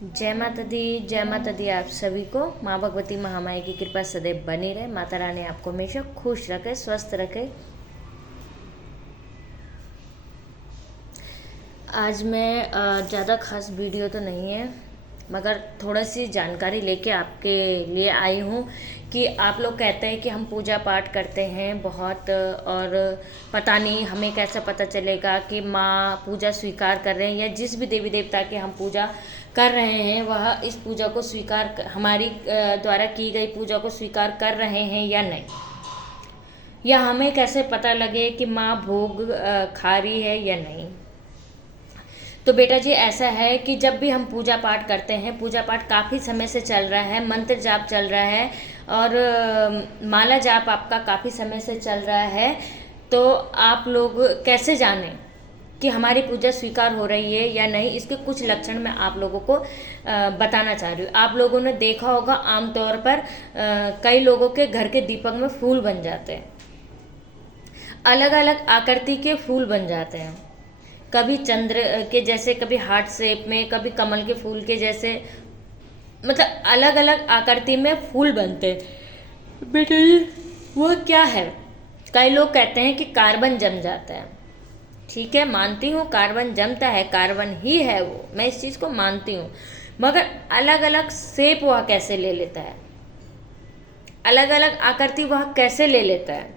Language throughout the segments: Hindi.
जय माता दी आप सभी को। माँ भगवती महामाया की कृपा सदैव बनी रहे। माता रानी आपको हमेशा खुश रखे, स्वस्थ रखे। आज मैं ज़्यादा खास वीडियो तो नहीं है, मगर थोड़ा सी जानकारी लेके आपके लिए आई हूँ कि आप लोग कहते हैं कि हम पूजा पाठ करते हैं बहुत, और पता नहीं हमें कैसे पता चलेगा कि माँ पूजा स्वीकार कर रहे हैं, या जिस भी देवी देवता की हम पूजा कर रहे हैं वह इस पूजा को हमारी द्वारा की गई पूजा को स्वीकार कर रहे हैं या नहीं, या हमें कैसे पता लगे कि माँ भोग खा रही है या नहीं। तो बेटा जी, ऐसा है कि जब भी हम पूजा पाठ करते हैं, पूजा पाठ काफ़ी समय से चल रहा है, मंत्र जाप चल रहा है और माला जाप आपका काफ़ी समय से चल रहा है, तो आप लोग कैसे जानें कि हमारी पूजा स्वीकार हो रही है या नहीं। इसके कुछ लक्षण मैं आप लोगों को बताना चाह रही हूँ। आप लोगों ने देखा होगा आमतौर पर कई लोगों के घर के दीपक में फूल बन जाते हैं, अलग अलग आकृति के फूल बन जाते हैं, कभी चंद्र के जैसे, कभी हार्ट शेप में, कभी कमल के फूल के जैसे, मतलब अलग अलग आकृति में फूल बनते हैं। बेटा ये वह क्या है? कई लोग कहते हैं कि कार्बन जम जाता है। ठीक है, मानती हूँ कार्बन जमता है, कार्बन ही है वो, मैं इस चीज़ को मानती हूँ, मगर अलग अलग शेप वह कैसे ले लेता है, अलग अलग आकृति वह कैसे ले लेता है,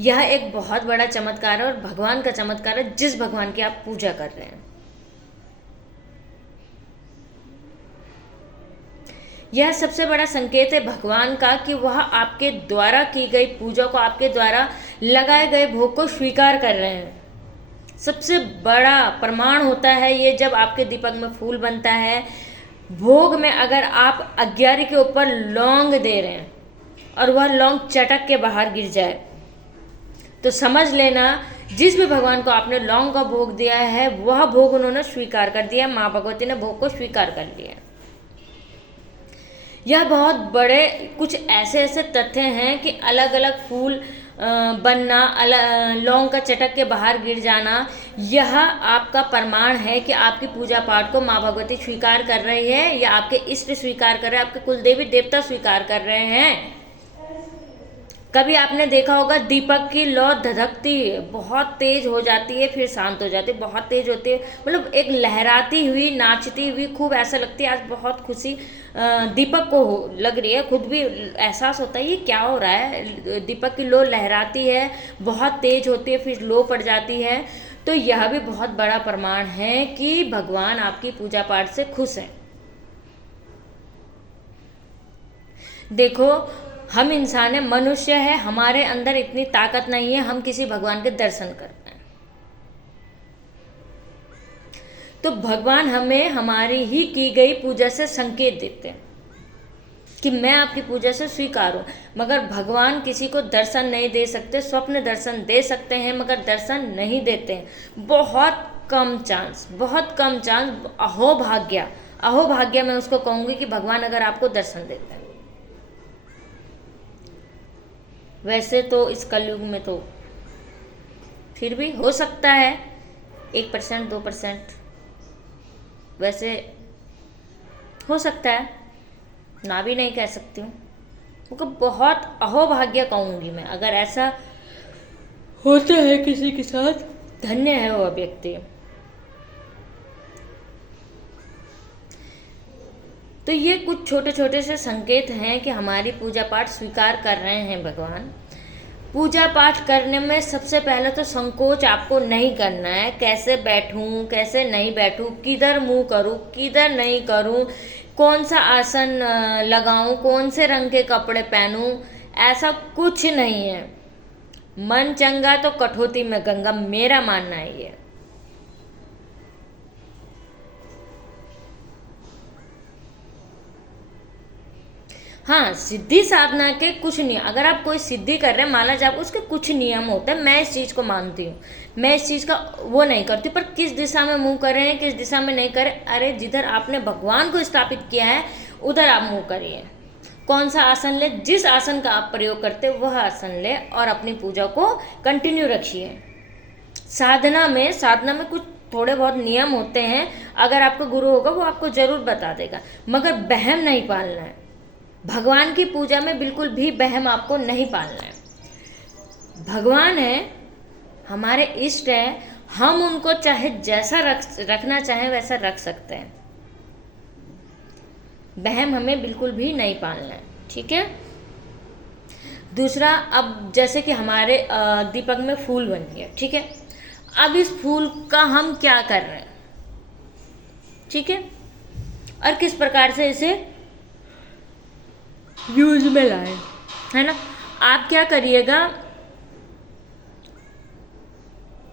यह एक बहुत बड़ा चमत्कार है और भगवान का चमत्कार है, जिस भगवान की आप पूजा कर रहे हैं। यह सबसे बड़ा संकेत है भगवान का कि वह आपके द्वारा की गई पूजा को, आपके द्वारा लगाए गए भोग को स्वीकार कर रहे हैं। सबसे बड़ा प्रमाण होता है ये, जब आपके दीपक में फूल बनता है, भोग में अगर आप अग्यारी के ऊपर लौंग दे रहे हैं और वह लौंग चटक के बाहर गिर जाए, तो समझ लेना जिस भी भगवान को आपने लौंग का भोग दिया है वह भोग उन्होंने स्वीकार कर दिया, माँ भगवती ने भोग को स्वीकार कर लिया। यह बहुत बड़े कुछ ऐसे ऐसे तथ्य हैं कि अलग अलग फूल बनना, लौंग का चटक के बाहर गिर जाना, यह आपका प्रमाण है कि आपकी पूजा पाठ को माँ भगवती स्वीकार कर रही है, या आपके इष्ट स्वीकार कर रहे हैं, आपके कुल देवी देवता स्वीकार कर रहे हैं। कभी आपने देखा होगा दीपक की लौ धधकती है, बहुत तेज हो जाती है, फिर शांत हो जाती है, बहुत तेज होती है, मतलब एक लहराती हुई, नाचती हुई, खूब ऐसा लगती है आज बहुत खुशी दीपक को लग रही है, खुद भी एहसास होता है ये क्या हो रहा है। दीपक की लो लहराती है, बहुत तेज होती है, फिर लो पड़ जाती है। तो यह भी बहुत बड़ा प्रमाण है कि भगवान आपकी पूजा पाठ से खुश हैं। देखो, हम इंसान है, मनुष्य है, हमारे अंदर इतनी ताकत नहीं है हम किसी भगवान के दर्शन कर पाए। तो भगवान हमें हमारी ही की गई पूजा से संकेत देते हैं कि मैं आपकी पूजा से स्वीकार हूँ, मगर भगवान किसी को दर्शन नहीं दे सकते। स्वप्न दर्शन दे सकते हैं मगर दर्शन नहीं देते हैं। बहुत कम चांस, बहुत कम चांस, अहोभाग्य, अहोभाग्य मैं उसको कहूँगी कि भगवान अगर आपको दर्शन देते हैं। वैसे तो इस कलयुग में तो फिर भी हो सकता है 1% 2%, वैसे हो सकता है, ना भी नहीं कह सकती हूँ, क्योंकि बहुत अहोभाग्य कहूँगी मैं अगर ऐसा होता है किसी के साथ। धन्य है वो व्यक्ति। तो ये कुछ छोटे छोटे से संकेत हैं कि हमारी पूजा पाठ स्वीकार कर रहे हैं भगवान। पूजा पाठ करने में सबसे पहले तो संकोच आपको नहीं करना है। कैसे बैठूं, कैसे नहीं बैठूं, किधर मुंह करूं, किधर नहीं करूं, कौन सा आसन लगाऊं, कौन से रंग के कपड़े पहनूं, ऐसा कुछ नहीं है। मन चंगा तो कठौती में गंगा, मेरा मानना है ये। हाँ, सिद्धि साधना के कुछ नहीं, अगर आप कोई सिद्धि कर रहे हैं माला जाप, उसके कुछ नियम होते हैं, मैं इस चीज़ को मानती हूँ, मैं इस चीज़ का वो नहीं करती। पर किस दिशा में मुंह करें, किस दिशा में नहीं करें, अरे जिधर आपने भगवान को स्थापित किया है उधर आप मुंह करिए। कौन सा आसन ले, जिस आसन का आप प्रयोग करते वह आसन ले और अपनी पूजा को कंटिन्यू रखिए। साधना में कुछ थोड़े बहुत नियम होते हैं, अगर आपका गुरु होगा वो आपको ज़रूर बता देगा, मगर वहम नहीं पालना है। भगवान की पूजा में बिल्कुल भी वहम आपको नहीं पालना है। भगवान है, हमारे इष्ट है, हम उनको चाहे जैसा रखना चाहें वैसा रख सकते हैं। वहम हमें बिल्कुल भी नहीं पालना है, ठीक है। दूसरा, अब जैसे कि हमारे दीपक में फूल बन गया, ठीक है। अब इस फूल का हम क्या कर रहे हैं, ठीक है, और किस प्रकार से इसे यूज में लाए, है ना। आप क्या करिएगा,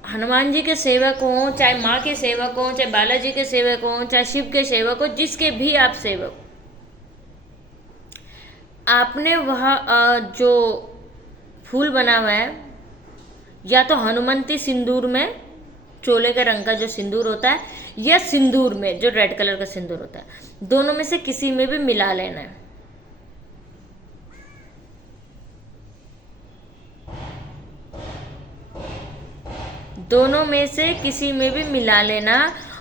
हनुमान जी के सेवक हों, चाहे माँ के सेवक हों, चाहे बालाजी के सेवक हों, चाहे शिव के सेवक हो, जिसके भी आप सेवक, आपने वह जो फूल बना हुआ है, या तो हनुमंती सिंदूर में, चोले के रंग का जो सिंदूर होता है, या सिंदूर में जो रेड कलर का सिंदूर होता है, दोनों में से किसी में भी मिला लेना है। दोनों में से किसी में भी मिला लेना,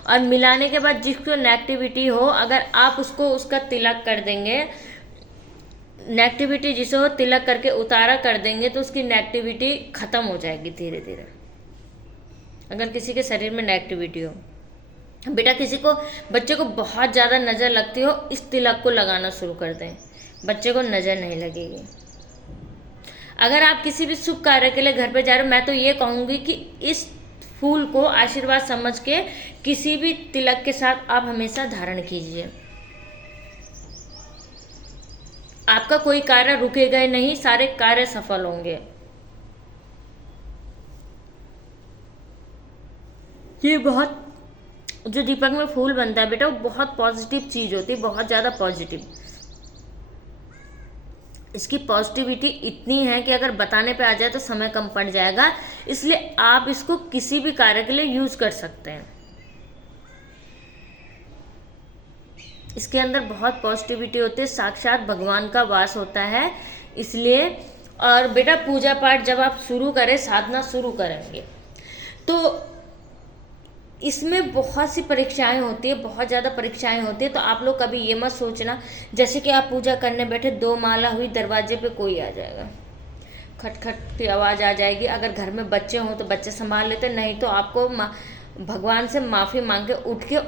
और मिलाने के बाद जिसको नेगेटिविटी हो, अगर आप उसको उसका तिलक कर देंगे, नेगेटिविटी जिसे हो तिलक करके उतारा कर देंगे, तो उसकी नेगेटिविटी ख़त्म हो जाएगी धीरे धीरे। अगर किसी के शरीर में नेगेटिविटी हो, बेटा किसी को, बच्चे को बहुत ज़्यादा नज़र लगती हो, इस तिलक को लगाना शुरू कर दें, बच्चे को नज़र नहीं लगेगी। अगर आप किसी भी शुभ कार्य के लिए घर पे जा रहे हो, मैं तो ये कहूँगी कि इस फूल को आशीर्वाद समझ के किसी भी तिलक के साथ आप हमेशा धारण कीजिए। आपका कोई कार्य रुकेगा नहीं, सारे कार्य सफल होंगे। ये बहुत, जो दीपक में फूल बनता है बेटा, वो बहुत पॉजिटिव चीज़ होती है, बहुत ज़्यादा पॉजिटिव। इसकी पॉजिटिविटी इतनी है कि अगर बताने पे आ जाए तो समय कम पड़ जाएगा, इसलिए आप इसको किसी भी कार्य के लिए यूज़ कर सकते हैं। इसके अंदर बहुत पॉजिटिविटी होती है, साक्षात भगवान का वास होता है, इसलिए। और बेटा पूजा पाठ जब आप शुरू करें, साधना शुरू करेंगे, तो इसमें बहुत सी परीक्षाएं होती है, बहुत ज़्यादा परीक्षाएं होती है। तो आप लोग कभी ये मत सोचना जैसे कि आप पूजा करने बैठे, 2 माला हुई, दरवाजे पे कोई आ जाएगा, खटखट की आवाज़ आ जाएगी। अगर घर में बच्चे हों तो बच्चे संभाल लेते, नहीं तो आपको भगवान से माफ़ी मांग के उठ के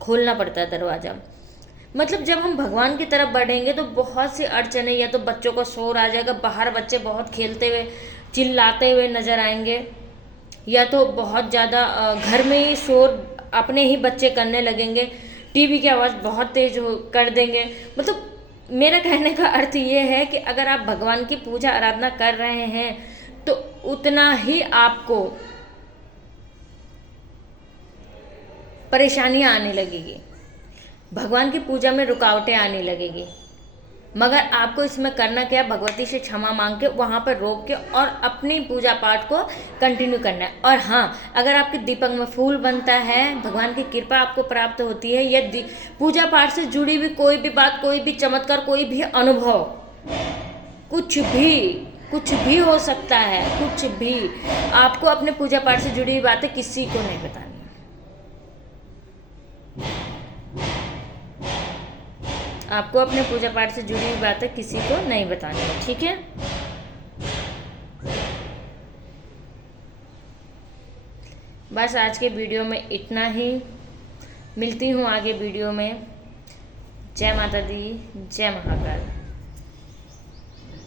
खोलना पड़ता है दरवाज़ा। मतलब जब हम भगवान की तरफ बढ़ेंगे तो बहुत सी अड़चने, या तो बच्चों को शोर आ जाएगा, बाहर बच्चे बहुत खेलते हुए चिल्लाते हुए नज़र आएंगे, या तो बहुत ज़्यादा घर में ही शोर अपने ही बच्चे करने लगेंगे, टीवी की आवाज़ बहुत तेज कर देंगे। मतलब मेरा कहने का अर्थ ये है कि अगर आप भगवान की पूजा आराधना कर रहे हैं तो उतना ही आपको परेशानियां आने लगेगी, भगवान की पूजा में रुकावटें आने लगेगी। मगर आपको इसमें करना क्या है, भगवती से क्षमा मांग के वहाँ पर रोक के और अपनी पूजा पाठ को कंटिन्यू करना है। और हाँ, अगर आपके दीपक में फूल बनता है, भगवान की कृपा आपको प्राप्त होती है, या पूजा पाठ से जुड़ी हुई कोई भी बात, कोई भी चमत्कार, कोई भी अनुभव, कुछ भी हो सकता है, कुछ भी, आपको अपने पूजा पाठ से जुड़ी हुई बातें किसी को नहीं बतानी। आपको अपने पूजा पाठ से जुड़ी हुई बातें किसी को नहीं बतानी है, ठीक है। बस आज के वीडियो में इतना ही, मिलती हूँ आगे वीडियो में। जय माता दी, जय महाकाल।